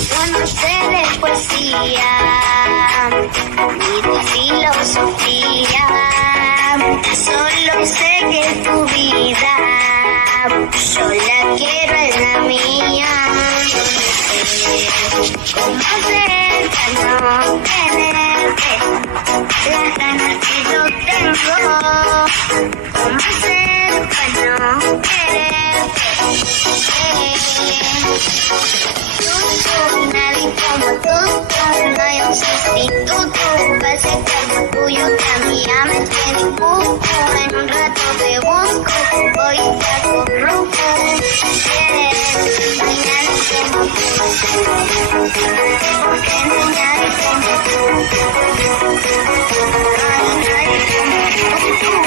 Yo no sé de poesía ni de filosofía, solo sé que tu vida yo la quiero en la mía. ¿Cómo hacer para no tenerte las ganas que yo tengo? ¿Cómo hacer para no quererte? Nadie como tú, no hay un sustituto. Va a ser algo tuyo que a mí ya me tiene cuco. En un rato te busco, hoy te hago rojo. No hay nadie como tú, porque no hay nadie como tú. No hay nadie como tú.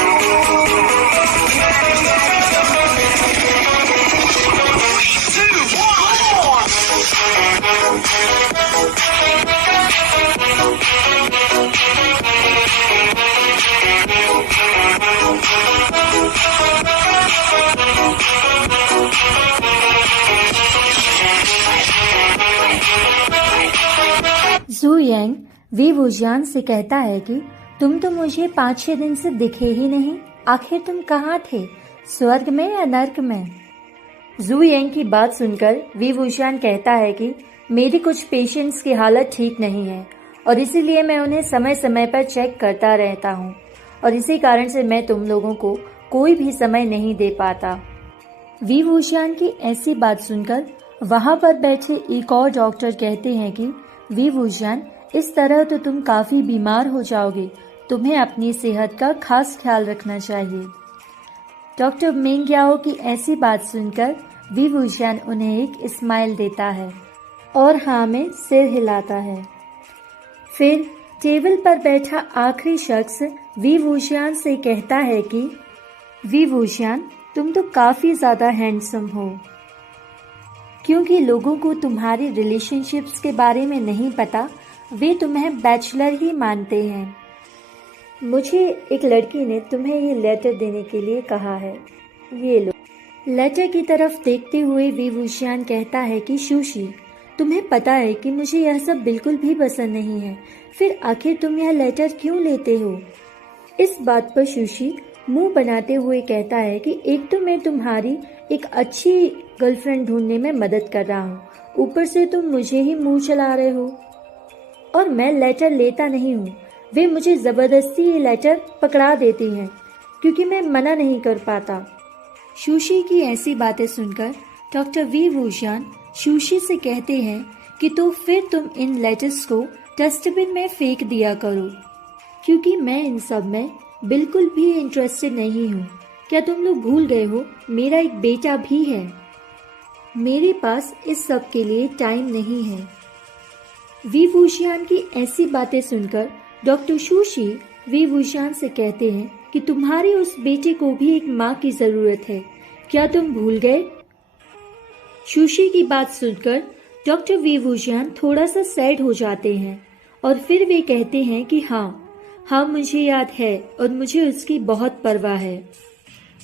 जू यांग we वुजियान से कहता है कि तुम तो मुझे 5-6 दिन से दिखे ही नहीं, आखिर तुम कहाँ थे, स्वर्ग में या नर्क में? जू यांग की बात सुनकर वी वुजियान कहता है कि मेरी कुछ पेशेंट्स की हालत ठीक नहीं है और इसीलिए मैं उन्हें समय समय पर चेक करता रहता हूँ और इसी कारण से मैं तुम लोगों को कोई भी समय नहीं दे पाता। वी वुजियान की ऐसी बात सुनकर वहां पर बैठे एक और डॉक्टर कहते हैं कि वी वुजियान, इस तरह तो तुम काफी बीमार हो जाओगे, तुम्हें अपनी सेहत का खास ख्याल रखना चाहिए। डॉक्टर मिंग याओ की ऐसी बात सुनकर वी वुजियान उन्हें एक स्माइल देता है और हाँ में सिर हिलाता है। फिर टेबल पर बैठा आखिरी शख्स वी वुजियान से कहता है कि वी वुजियान, तुम तो काफी ज्यादा हैंडसम हो, क्योंकि लोगों को तुम्हारी रिलेशनशिप्स के बारे में नहीं पता, वे तुम्हें बैचलर ही मानते हैं। मुझे एक लड़की ने तुम्हें ये लेटर देने के लिए कहा है, ये लो। लेटर की तरफ देखते हुए वी वुजियान कहता है कि शूशी, तुम्हें पता है कि मुझे यह सब बिल्कुल भी पसंद नहीं है, फिर आखिर तुम यह लेटर क्यों लेते हो? इस बात पर शूशी मुंह बनाते हुए कहता है कि एक तो मैं तुम्हारी एक अच्छी गर्लफ्रेंड ढूंढने में मदद कर रहा हूँ, ऊपर से तुम मुझे ही मुंह चला रहे हो और मैं लेटर लेता नहीं हूँ। वे मुझे जबरदस्ती ये लेटर पकड़ा देती हैं क्योंकि मैं मना नहीं कर पाता। शूशी की ऐसी बातें सुनकर डॉक्टर वी वुजियान शूशी से कहते हैं कि तो फिर तुम इन लेटर्स को डस्टबिन में फेंक दिया करो, क्योंकि मैं इन सब में बिल्कुल भी इंटरेस्टेड नहीं हूँ। क्या तुम लोग भूल गए हो, मेरा एक बेटा भी है, मेरे पास इस सब के लिए टाइम नहीं है। वी वुजियान की ऐसी बातें सुनकर डॉक्टर शूशी वी वुजियान से कहते हैं कि तुम्हारे उस बेटे को भी एक माँ की जरूरत है, क्या तुम भूल गए? शूशी की बात सुनकर डॉक्टर वी वुजियान थोड़ा सा सैड हो जाते हैं और फिर वे कहते हैं कि हाँ मुझे याद है और मुझे उसकी बहुत परवाह है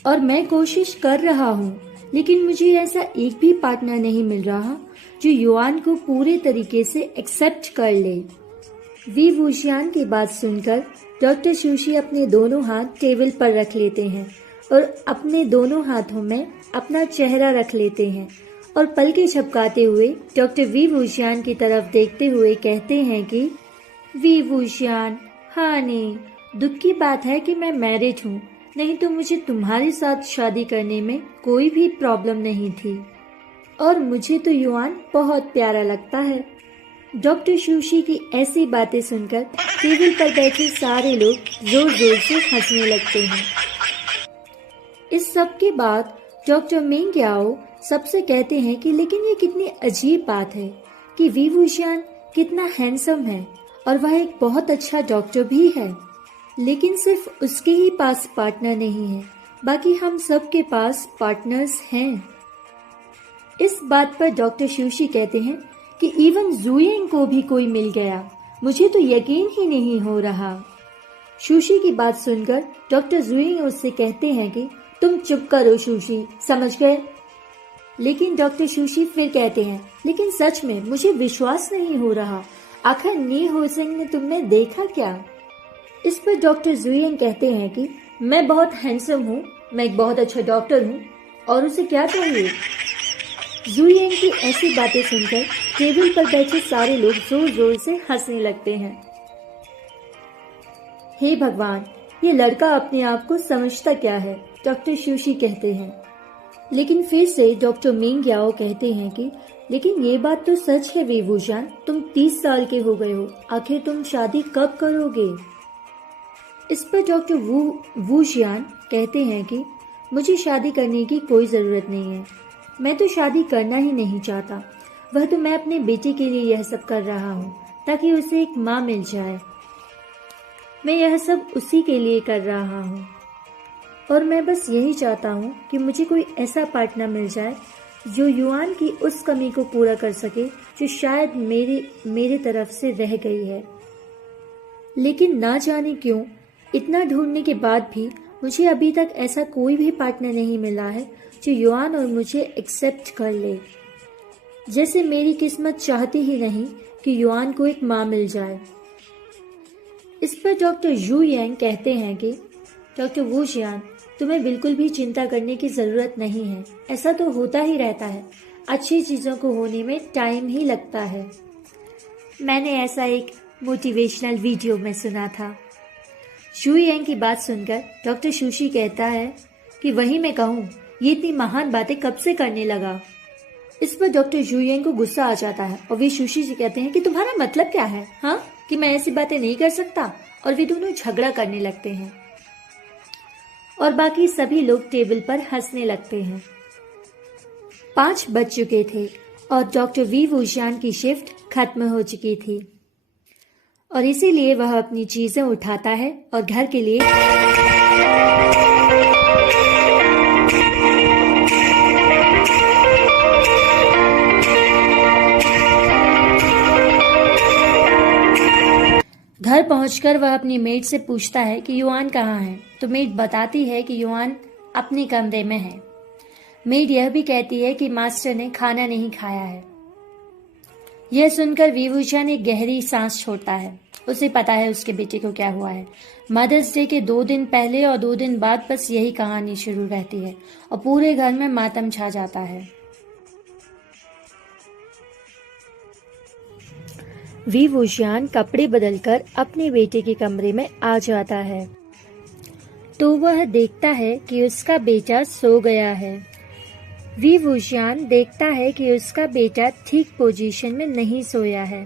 और मैं कोशिश कर रहा हूँ, लेकिन मुझे ऐसा एक भी पार्टनर नहीं मिल रहा जो युआन को पूरे तरीके से एक्सेप्ट कर ले। वी वुजियान की बात सुनकर डॉक्टर शूशी अपने दोनों हाथ टेबल पर रख लेते हैं और अपने दोनों हाथों में अपना चेहरा रख लेते हैं और पलकें झपकाते हुए डॉक्टर वी वुजियान की तरफ देखते हुए कहते हैं कि वी वुजियान, हाँ नहीं, दुख की बात है कि मैं मैरिड हूँ, नहीं तो मुझे तुम्हारे साथ शादी करने में कोई भी प्रॉब्लम नहीं थी और मुझे तो युआन बहुत प्यारा लगता है। डॉक्टर शूशी की ऐसी बातें सुनकर टेबल पर बैठे सारे लोग जोर जोर से हंसने लगते हैं। इस सब के बाद डॉक्टर मिंग याओ सबसे कहते हैं कि लेकिन ये कितनी अजीब बात है कि वी वुजियान कितना हैंडसम है और वह एक बहुत अच्छा डॉक्टर भी है, लेकिन सिर्फ उसके ही पास पार्टनर नहीं है, बाकी हम सब के पास पार्टनर्स हैं। इस बात पर डॉक्टर शूशी कहते हैं कि इवन जू यांग को भी कोई मिल गया, मुझे तो यकीन ही नहीं हो रहा। शूशी की बात सुनकर डॉक्टर जू यांग उससे कहते हैं कि तुम चुप करो शूशी, समझ गए? लेकिन डॉक्टर सुशी फिर कहते हैं, लेकिन सच में मुझे विश्वास नहीं हो रहा। आखिर नी होसेंग ने तुमने देखा क्या? इस पर डॉक्टर जुयिंग कहते हैं कि मैं बहुत हैंडसम हूँ, मैं एक बहुत अच्छा डॉक्टर हूँ, और उसे क्या चाहिए? जुयिंग की ऐसी बातें सुनकर टेबल पर बैठे सारे लोग जोर जोर से हंसने लगते हैं। हे भगवान, ये लड़का अपने आप को समझता क्या है, डॉक्टर सुशी कहते हैं। लेकिन फिर से डॉक्टर मिंग याओ कहते हैं कि लेकिन ये बात तो सच है वी वुशियान, तुम 30 साल के हो गए हो, आखिर तुम शादी कब करोगे? इस पर डॉक्टर वुशियान कहते हैं कि मुझे शादी करने की कोई ज़रूरत नहीं है, मैं तो शादी करना ही नहीं चाहता। वह तो मैं अपने बेटे के लिए यह सब कर रहा हूँ ताकि उसे एक माँ मिल जाए। मैं यह सब उसी के लिए कर रहा हूँ और मैं बस यही चाहता हूँ कि मुझे कोई ऐसा पार्टनर मिल जाए जो युआन की उस कमी को पूरा कर सके जो शायद मेरे तरफ से रह गई है। लेकिन ना जाने क्यों इतना ढूंढने के बाद भी मुझे अभी तक ऐसा कोई भी पार्टनर नहीं मिला है जो युआन और मुझे एक्सेप्ट कर ले। जैसे मेरी किस्मत चाहती ही नहीं कि युआन को एक माँ मिल जाए। इस पर डॉक्टर जू यांग कहते हैं कि डॉक्टर वुशियान, तुम्हें बिल्कुल भी चिंता करने की ज़रूरत नहीं है, ऐसा तो होता ही रहता है, अच्छी चीज़ों को होने में टाइम ही लगता है। मैंने ऐसा एक मोटिवेशनल वीडियो में सुना था। जू यांग की बात सुनकर डॉक्टर सुशी कहता है कि वही मैं कहूँ, ये इतनी महान बातें कब से करने लगा? इस पर डॉक्टर जू यांग को गुस्सा आ जाता है और वे सुशी से कहते हैं कि तुम्हारा मतलब क्या है, हाँ, कि मैं ऐसी बातें नहीं कर सकता? और वे दोनों झगड़ा करने लगते हैं और बाकी सभी लोग टेबल पर हंसने लगते हैं। 5 बज चुके थे और डॉक्टर वी वुशियान की शिफ्ट खत्म हो चुकी थी और इसीलिए वह अपनी चीजें उठाता है और घर के लिए घर पहुंचकर वह अपनी मेड से पूछता है कि युआन कहाँ है, तो मेड बताती है कि युआन अपने कमरे में है। मेड यह भी कहती है कि मास्टर ने खाना नहीं खाया है। यह सुनकर वी वुशियान एक गहरी सांस छोड़ता है। उसे पता है उसके बेटे को क्या हुआ है। मदर्स डे के 2 दिन पहले और 2 दिन बाद बस यही कहानी शुरू रहती है और पूरे घर में मातम छा जाता है। वी वुशियान कपड़े बदलकर अपने बेटे के कमरे में आ जाता है तो वह देखता है कि उसका बेटा सो गया है। वी वुशियान देखता है कि उसका बेटा ठीक पोजीशन में नहीं सोया है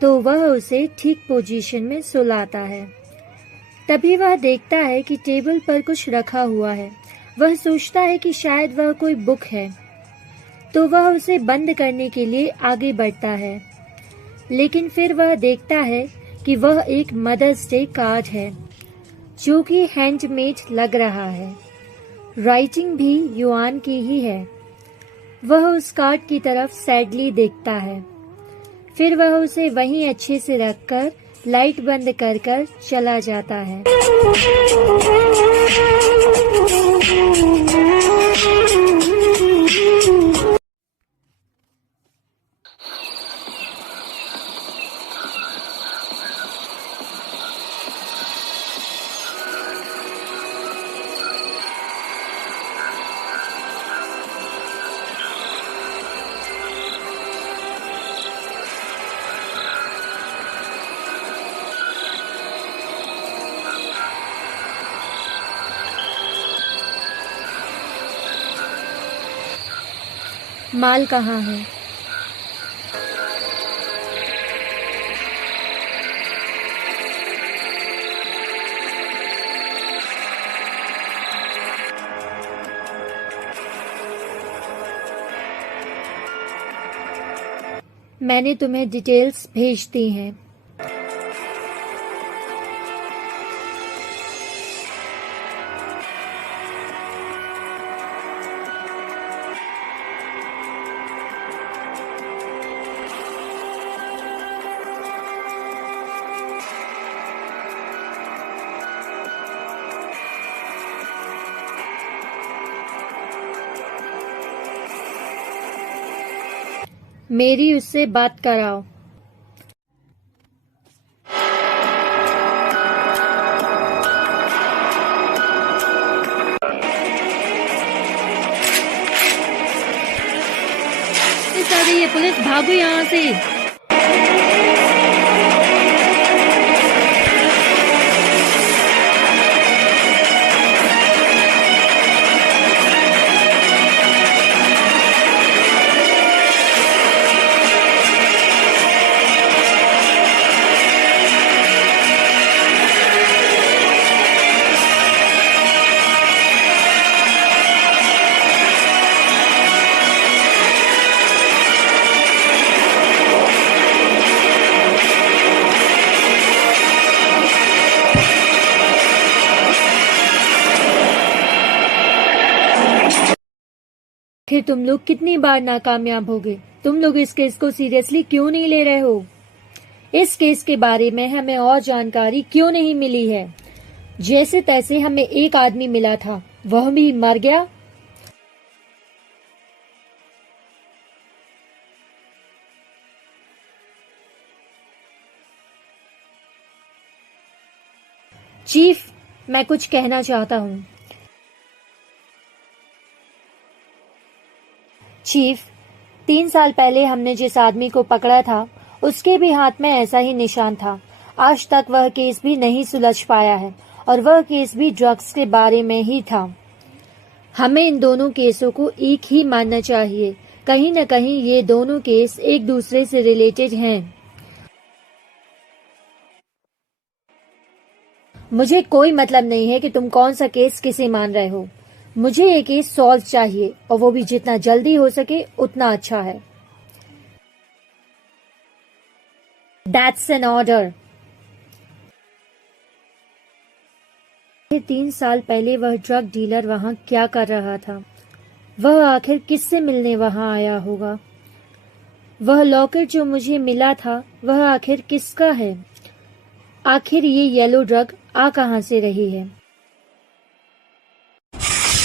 तो वह उसे ठीक पोजीशन में सुलाता है। तभी वह देखता है कि टेबल पर कुछ रखा हुआ है। वह सोचता है कि शायद वह कोई बुक है तो वह उसे बंद करने के लिए आगे बढ़ता है, लेकिन फिर वह देखता है कि वह एक मदर्स डे कार्ड है जो कि हैंडमेड लग रहा है। राइटिंग भी युआन की ही है। वह उस कार्ड की तरफ सैडली देखता है, फिर वह उसे वहीं अच्छे से रखकर लाइट बंद कर चला जाता है। माल कहाँ है? मैंने तुम्हें डिटेल्स भेज दी हैं। मेरी उससे बात कराओ। ये पुलिस, भागो यहाँ से। फिर तुम लोग कितनी बार नाकामयाब हो गए? तुम लोग इस केस को सीरियसली क्यों नहीं ले रहे हो? इस केस के बारे में हमें और जानकारी क्यों नहीं मिली है? जैसे तैसे हमें एक आदमी मिला था, वह भी मर गया। चीफ, मैं कुछ कहना चाहता हूँ। चीफ, 3 साल पहले हमने जिस आदमी को पकड़ा था, उसके भी हाथ में ऐसा ही निशान था। आज तक वह केस भी नहीं सुलझ पाया है और वह केस भी ड्रग्स के बारे में ही था। हमें इन दोनों केसों को एक ही मानना चाहिए। कहीं न कहीं ये दोनों केस एक दूसरे से रिलेटेड हैं। मुझे कोई मतलब नहीं है कि तुम कौन सा केस किसे मान रहे हो। मुझे ये केस सॉल्व चाहिए और वो भी जितना जल्दी हो सके उतना अच्छा है। That's an order। 3 साल पहले वह ड्रग डीलर वहां क्या कर रहा था? वह आखिर किससे मिलने वहां आया होगा? वह लॉकर जो मुझे मिला था, वह आखिर किसका है? आखिर ये येलो ड्रग आ कहां से रही है?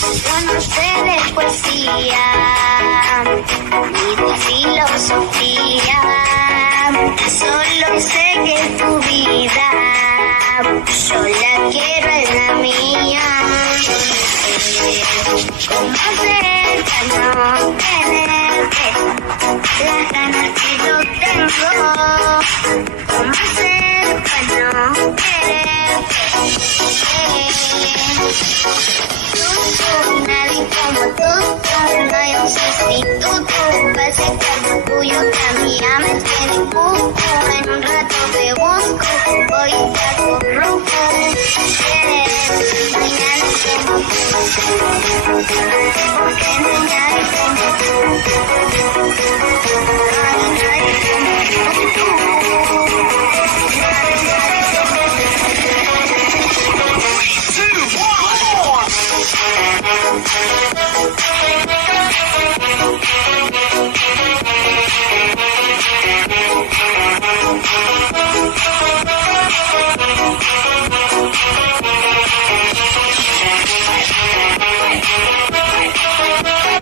Yo no sé de poesía ni de filosofía, solo sé que tu vida yo la quiero en la mía. Como hacer para no tenerte las ganas que yo tengo, como hacer para no quererte. Nadie como tú, no hay un sustituto. Parece que algo tuyo que a mí ya me tiene cuco. En un rato te busco, voy y te acurruco. Mañana como tú, porque no